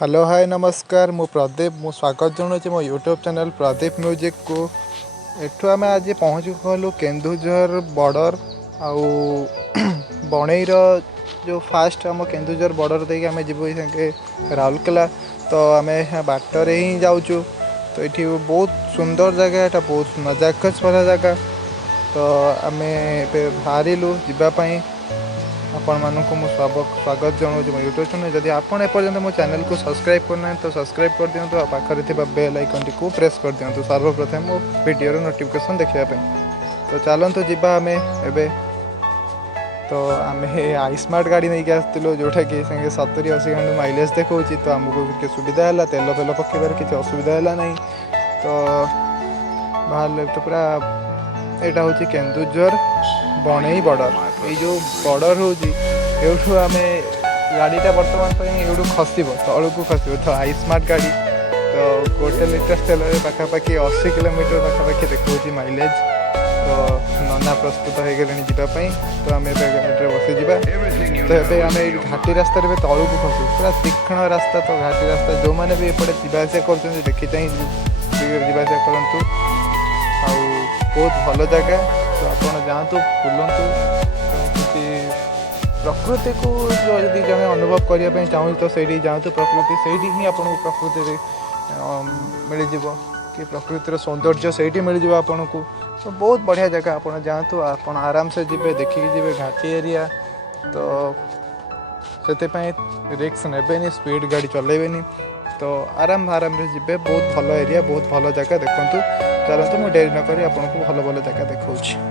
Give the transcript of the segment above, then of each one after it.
Hello hi नमस्कार मु प्रदीप मु स्वागत जनाऊँ मो यूट्यूब चैनल प्रदीप म्यूजिक को एठू आम आज पहुँचू कहलु केन्दुझर बॉर्डर आउ बणईर जो फास्ट आम केन्दुझर बॉर्डर देके आम जीवु संगे राउरकेला तो आम बाटर ही जाऊँ तो ये बहुत सुंदर जगह यहाँ बहुत नजाकस भरा जगह तो आम बाहरिलु जीवाई आपण मानक मु स्वागत जनाऊँ मो यूट्यूब चैनल जदि आपड़ एपर्यंत मो चैनल को सब्सक्राइब करना तो सब्सक्राइब कर दिंतु आ पाखरे थिबा बेल आइकन टी को प्रेस कर दिंतु सर्वप्रथम मो वीडियो नोटिफिकेशन देखिया पे तो चलतु जीवा आम एबे तो आम आईस्मार्ट गाड़ी नहीं के आसलु जोटा कि 70-80 घंटा माइलेज देखा तो आमको सुविधा है तेल फेल पकेबार किसी असुविधा है ना तो बाहर तो पूरा यहाँ हूँ केन्दुझर बणई बॉर्डर ये जो बॉर्डर होठू आम गाड़ीटा बर्तमान ये खसब तलू खसब तो आईस्मार्ट गाड़ी तो 1 लिटर तेल पाखापाखि 80 किलोमीटर पाखापाखि देखा माइलेज तो नना प्रस्तुत हो गले जावाई तो आम गाड़ी बसी जा तो ये आम घाटी रास्तार तलू खसु पूरा तीक्षण रास्ता तो घाटी रास्ता जो मैंने भी एपटे जावासिया कर देखी चाहिए जावासिया करूँ आ बहुत भल जगह तो आप जातु बुलतु किसी प्रकृति को जो यदि जमे अनुभव करने चाहूँ तो सही जातु प्रकृति से ही आपको प्रकृति मिल कि प्रकृतिर सौंदर्य से मिल आपन को तो बहुत बढ़िया जगह आप जातु आप आराम से जी देखिए जी घाटी एरिया तो से रिक्स ने स्पीड गाड़ी चलेबे तो आराम जी बहुत भल एरिया बहुत भल जगह देखूँ चलते मुझे डेरी नक आपको भल भल जगह देखा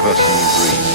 Personal dream.